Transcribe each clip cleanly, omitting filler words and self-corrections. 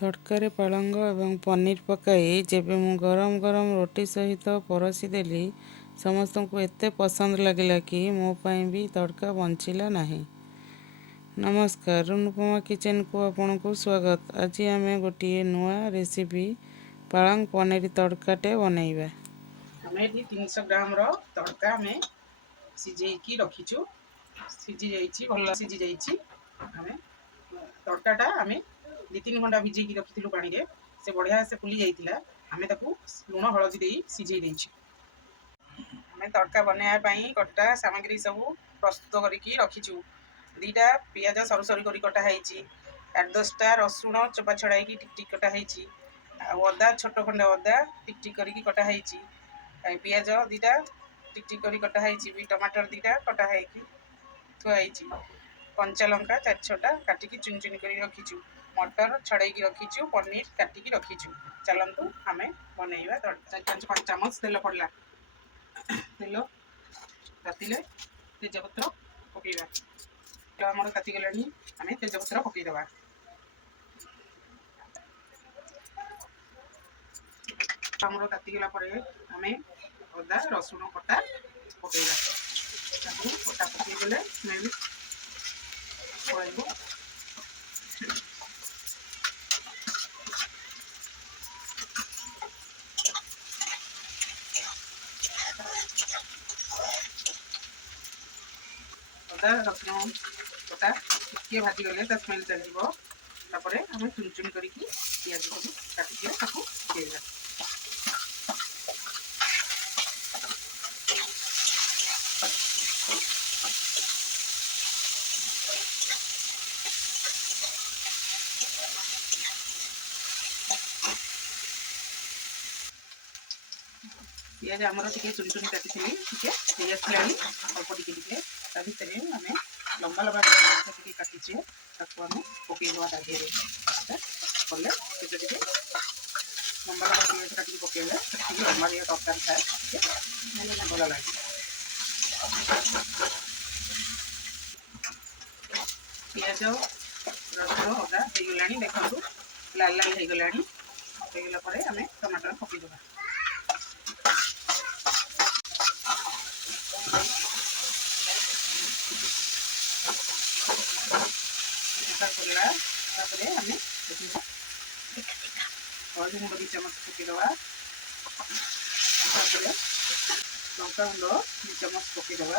ତଡ଼କାରେ ପାଳଙ୍ଗ ଏବଂ ପନିର ପକାଇ ଯେବେ ମୁଁ ଗରମ ଗରମ ରୁଟି ସହିତ ପରଷିଦେଲି, ସମସ୍ତଙ୍କୁ ଏତେ ପସନ୍ଦ ଲାଗିଲା କି ମୋ ପାଇଁ ବି ତଡ଼କା ବଞ୍ଚିଲା ନାହିଁ। ନମସ୍କାର, ଅନୁପମା କିଚେନକୁ ଆପଣଙ୍କୁ ସ୍ୱାଗତ। ଆଜି ଆମେ ଗୋଟିଏ ନୂଆ ରେସିପି ପାଳଙ୍ଗ ପନିର ତଡ଼କାଟେ ବନେଇବା। ଆମେ ଏଠି 300 ଗ୍ରାମର ତଡ଼କା ଆମେ ସିଝେଇକି ରଖିଛୁ। ସିଝି ଯାଇଛି, ଭଲ ସିଝି ଯାଇଛି। ଆମେ ତଡ଼କାଟା ଆମେ 2-3 ଘଣ୍ଟା ଭିଜେଇକି ରଖିଥିଲୁ ପାଣିରେ। ସେ ବଢ଼ିଆ ସେ ଫୁଲି ଯାଇଥିଲା। ଆମେ ତାକୁ ଲୁଣ ହଳଦୀ ଦେଇ ସିଝେଇ ଦେଇଛୁ। ଆମେ ତଡ଼କା ବନେଇବା ପାଇଁ କଟା ସାମଗ୍ରୀ ସବୁ ପ୍ରସ୍ତୁତ କରିକି ରଖିଛୁ। 2ଟା ପିଆଜ ସରୁ ସରୁ କରି କଟା ହେଇଛି। 8-10ଟା ରସୁଣ ଚୋପା ଛଡ଼ାଇକି ଟିକ୍ ଟିକ୍ କଟା ହେଇଛି। ଆଉ ଅଦା, ଛୋଟ ଖଣ୍ଡେ ଅଦା ଟିକ୍ ଟିକ୍ କରିକି କଟା ହେଇଛି। ପିଆଜ 2ଟା ଟିକ୍ ଟିକ୍ କରି କଟା ହେଇଛି। ଟମାଟର 2ଟା କଟା ହେଇକି ଥୁଆ ହେଇଛି। କଞ୍ଚା ଲଙ୍କା 4-6ଟା କାଟିକି ଚୁନି ଚୁନି କରି ରଖିଛୁ। ମଟର ଛଡ଼େଇକି ରଖିଛୁ। ପନିର କାଟିକି ରଖିଛୁ। ଚାଲନ୍ତୁ ଆମେ ବନେଇବା। 4-5 ଚାମଚ ତେଲ ପଡ଼ିଲା। ତେଲ ତାତିଲେ ତେଜପତ୍ର ପକାଇବା। ତେଲ ଆମର ତାତିଗଲାଣି, ଆମେ ତେଜପତ୍ର ପକାଇଦେବା। ଆମର ତାତିଗଲା ପରେ ଆମେ ଅଦା ରସୁଣ କଟା ପକାଇବା। ତାକୁ କଟା ପକାଇଦେଲେ ସ୍ମେଲ୍ ପଳାଇବ। ଅଦା ରସୁଣ କଟା ଟିକେ ଭାଜିଗଲେ ତା ସ୍ମେଲ୍ ଚାଲିଯିବ। ତାପରେ ଆମେ ଚୁନ ଚୁନ କରିକି ପିଆଜ ସବୁ କାଟିକି ତାକୁ ପକାଇବା। ପିଆଜ ଆମର ଟିକେ ଚୁନ ଚୁନି କାଟିଥିଲି, ଟିକେ ହେଇ ଆସିଲାଣି। ଅଳ୍ପ ଟିକେ ଟିକେ ତା ଭିତରେ ଆମେ ଲମ୍ବା ଲମ୍ବା ଟିକେ କାଟିଛେ, ତାକୁ ଆମେ ପକାଇଦେବା ତା ଦେହରେ। କଲେ ଟିକେ ଟିକେ ଲମ୍ବା ଲମ୍ବା ପିଆଜ କାଟିକି ପକାଇଲେ ଟିକେ ଲମ୍ବା ଟିକେ ତରକାରୀ ଥାଏ, ଟିକେ ଭଲ ଲାଗେ। ପିଆଜ ରସୁଣ ଅଦା ହେଇଗଲାଣି, ଦେଖନ୍ତୁ ଲାଲ ଲାଲ ହେଇଗଲାଣି। ହେଇଗଲା ପରେ ଆମେ ଟମାଟର ପକାଇଦେବା। କଲା ତାପରେ ଆମେ ହଳଦୀ ଗୁଣ୍ଡ 2 ଚାମଚ ପକାଇଦେବା। ତାପରେ ଲଙ୍କା ଗୁଣ୍ଡ 2 ଚାମଚ ପକାଇଦେବା।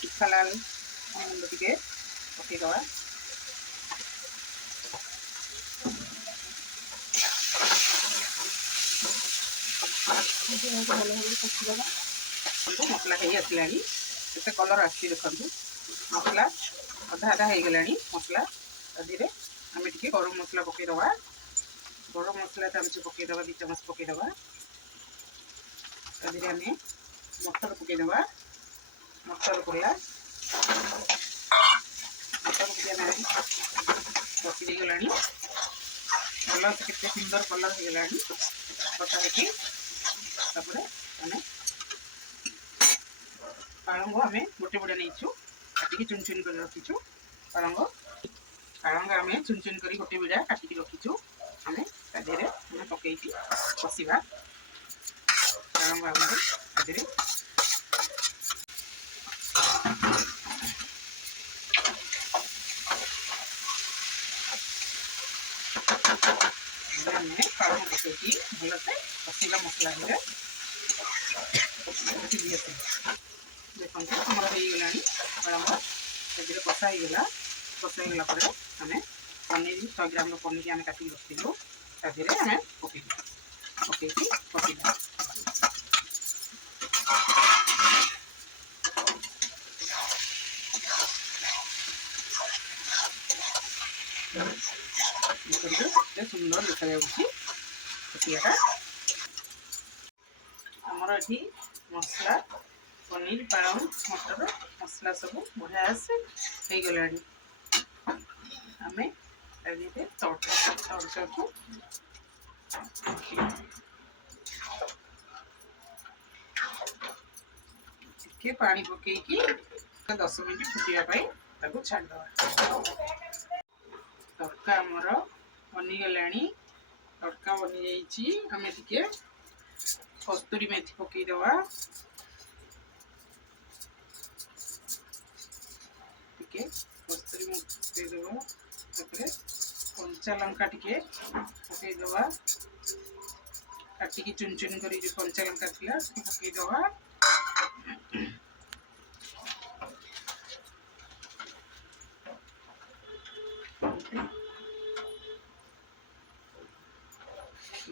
ଶୁଖା ଲାଲ ଗୁଣ୍ଡ ଟିକେ ପକାଇଦେବା। ମସଲା ହେଇ ଆସିଲାଣି, କେତେ କଲର ଆସିଛି ଦେଖନ୍ତୁ। ମସଲା ଅଧା ଅଧା ହେଇଗଲାଣି। ମସଲା ତା ଦେହରେ ଆମେ ଟିକେ ଗରମ ମସଲା ପକାଇଦେବା। ଗରମ ମସଲା ଚାମଚ ପକାଇଦେବା, 2 ଚାମଚ ପକାଇଦେବା। ତା ଦେହରେ ଆମେ ମଟର ପକାଇଦେବା। ମଟର ପଡ଼ିଲା, ମଟର ପକାଇଲାଣି, କଷି ଦେଇଗଲାଣି। କଲର କେତେ ସୁନ୍ଦର କଲର ହେଇଗଲାଣି କଷା ହେଇକି। ତାପରେ ଆମେ ପାଳଙ୍ଗ ଆମେ ଗୋଟେ ଗୋଟେ ନେଇଛୁ, କାଟିକି ଚୁନ ଚୁନ କରି ରଖିଛୁ। ପାଳଙ୍ଗ ଆମେ ଚୁନ ଚୁନ କରି ଗୋଟେ ବିଡ଼ା କାଟିକି ରଖିଛୁ। ଆମେ ତା ଦେହରେ ଆମେ ପକାଇକି କଷିବା। ପାଳଙ୍ଗ ଆମେ ତା ଦେହରେ ଆମେ ପାଳଙ୍ଗ ପକାଇକି ଭଲସେ କଷିବା। ମସଲା ଦେହରେ ସିଝି ଆସିବ। ଦେଖନ୍ତୁ ଆମର ହେଇଗଲାଣି ପାଳଙ୍ଗ, ସେଥିରେ କଷା ହେଇଗଲା। କଷା ହେଇଗଲା ପରେ ଆମେ ପନିର 100 ଗ୍ରାମର ପନିର ଆମେ କାଟିକି ରଖିଥିଲୁ, ତା ଦେହରେ ଆମେ ପକାଇକି କଷିବା। ଦେଖନ୍ତୁ କେତେ ସୁନ୍ଦର ଦେଖାଯାଉଛି କଷିବାଟା। ଆମର ଏଠି ମସଲା ପନିର ପାଳଙ୍ଗ ମଟର ମସଲା ସବୁ ବଢ଼ିଆ ସେ ହେଇଗଲାଣି। ଆମେ ତା ଦେହରେ ତଡ଼କାକୁ ଟିକେ ପାଣି ପକାଇକି 10 ମିନିଟ୍ ଫୁଟିବା ପାଇଁ ତାକୁ ଛାଡ଼ିଦେବା। ତଡ଼କା ଆମର ବନିଗଲାଣି। ତଡ଼କା ବନି ଯାଇଛି। ଆମେ ଟିକେ କସ୍ତୁରୀ ମେଥି ପକେଇଦେବା। ଟିକେ କସ୍ତୁରୀ ମେଥି ପକେଇଦେବା। ତାପରେ କଞ୍ଚା ଲଙ୍କା ଟିକେ ପକେଇଦେବା। କାଟିକି ଚୁନ ଚୁନ କରି ଯେଉଁ କଞ୍ଚା ଲଙ୍କା ଥିଲା ଟିକେ ପକେଇଦେବା।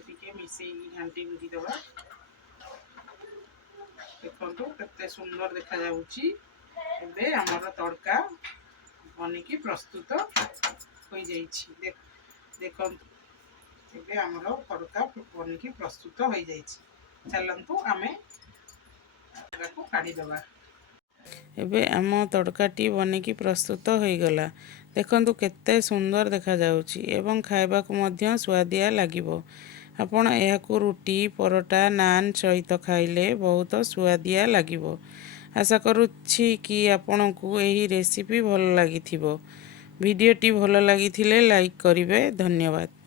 ଟିକେ ମିଶେଇକି ଘାଣ୍ଟି ଘୁଣ୍ଟି ଦେବା। ଦେଖନ୍ତୁ କେତେ ସୁନ୍ଦର ଦେଖାଯାଉଛି। ଏବେ ଆମର ତଡ଼କା ବନିକି ପ୍ରସ୍ତୁତ ହୋଇଯାଇଛି। ଦେଖନ୍ତୁ ଏବେ ଆମର ତଡ଼କା ବନିକି ପ୍ରସ୍ତୁତ ହୋଇଯାଇଛି। ଚାଲନ୍ତୁ ଆମେ ତଡ଼କାକୁ କାଢ଼ିଦେବା। ଏବେ ଆମ ତଡ଼କାଟି ବନିକି ପ୍ରସ୍ତୁତ ହୋଇଗଲା। ଦେଖନ୍ତୁ କେତେ ସୁନ୍ଦର ଦେଖାଯାଉଛି ଏବଂ ଖାଇବାକୁ ମଧ୍ୟ ସୁଆଦିଆ ଲାଗିବ। ଆପଣ ଏହାକୁ ରୁଟି, ପରଟା, ନାନ୍ ସହିତ ଖାଇଲେ ବହୁତ ସୁଆଦିଆ ଲାଗିବ। ଆଶା କରୁଛି କି ଆପଣଙ୍କୁ ଏହି ରେସିପି ଭଲ ଲାଗିଥିବ। ଭିଡ଼ିଓଟି ଭଲ ଲାଗିଥିଲେ ଲାଇକ୍ କରିବେ। ଧନ୍ୟବାଦ।